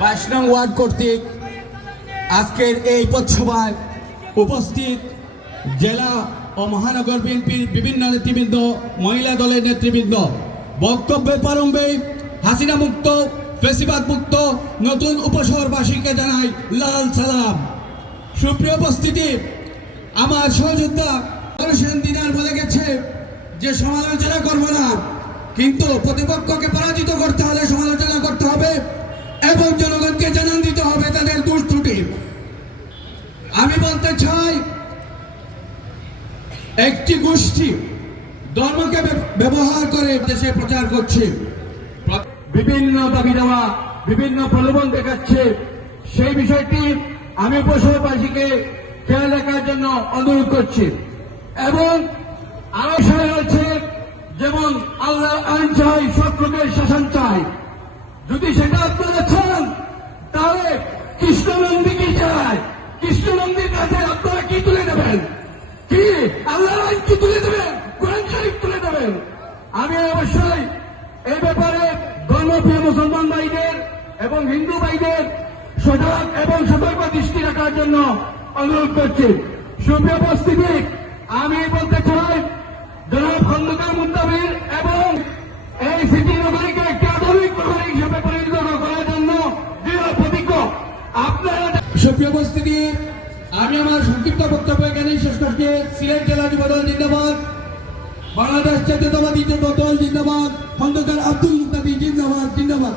22 নং ওয়ার্ড কর্তৃক আজকের এই পথসভায় উপস্থিত জেলা ও মহানগর বিএনপির বিভিন্ন নেতৃবৃন্দ, মহিলা দলের নেতৃবৃন্দ, বক্তব্যের প্রারম্ভে হাসিনা মুক্ত, ফেসিবাদ মুক্ত নতুন উপশহরবাসীকে জানাই লাল সালাম। সুপ্রিয় উপস্থিতি, আমার সহযোদ্ধা সেন দিনার বলে গেছে যে সমালোচনা করব না, কিন্তু প্রতিপক্ষকে পরাজিত করতে হলে সমালোচনা করতে হবে এবং জনগণকে জানান দিতে হবে তাদের দোষ ত্রুটি। আমি বলতে চাই, একটি গোষ্ঠী ধর্মকে ব্যবহার করে দেশে প্রচার করছে, বিভিন্ন দাবি দেওয়া, বিভিন্ন প্রলোভন দেখাচ্ছে। সেই বিষয়টি আমি উপশহরবাসীকে খেয়াল রাখার জন্য অনুরোধ করছি। এবং আরো সময় হচ্ছে, যেমন আল্লাহ আইন চাই, সব লোকের শাসন চাই। যদি সেটা আপনারা চান, তাহলে কৃষ্ণনন্দী কি চায়? কৃষ্ণনন্দীর কাছে আপনারা কি তুলে দেবেন? কি আল্লাহর আইন কি তুলে দেবেন? কোরআন শরীফ তুলে দেবেন? আমি অবশ্যই এই ব্যাপারে ধর্মপ্রিয় মুসলমান ভাইদের এবং হিন্দু ভাইদের সজাগ এবং সতর্ক দৃষ্টি রাখার জন্য অনুরোধ করছি। সুপ্রিয় উপস্থিতি, আমি বলতে চাই, জনাব খন্দকার মুত্তাবির এবং এই সিটি নগরীকে একটি আধুনিক নগরী হিসেবে পরিণত করার জন্য দৃঢ় প্রতিজ্ঞ। আপনারা সুপ্রিয় উপস্থিতি, আমি আমার সংক্ষিপ্ত বক্তব্য এখানেই শেষ করছি। সিলেট জেলা যুবদল জিন্দাবাদ, বাংলাদেশ জাতীয়তাবাদী দল জিন্দাবাদ, খন্দকার আব্দুল মুত্তাবির জিন্দাবাদ।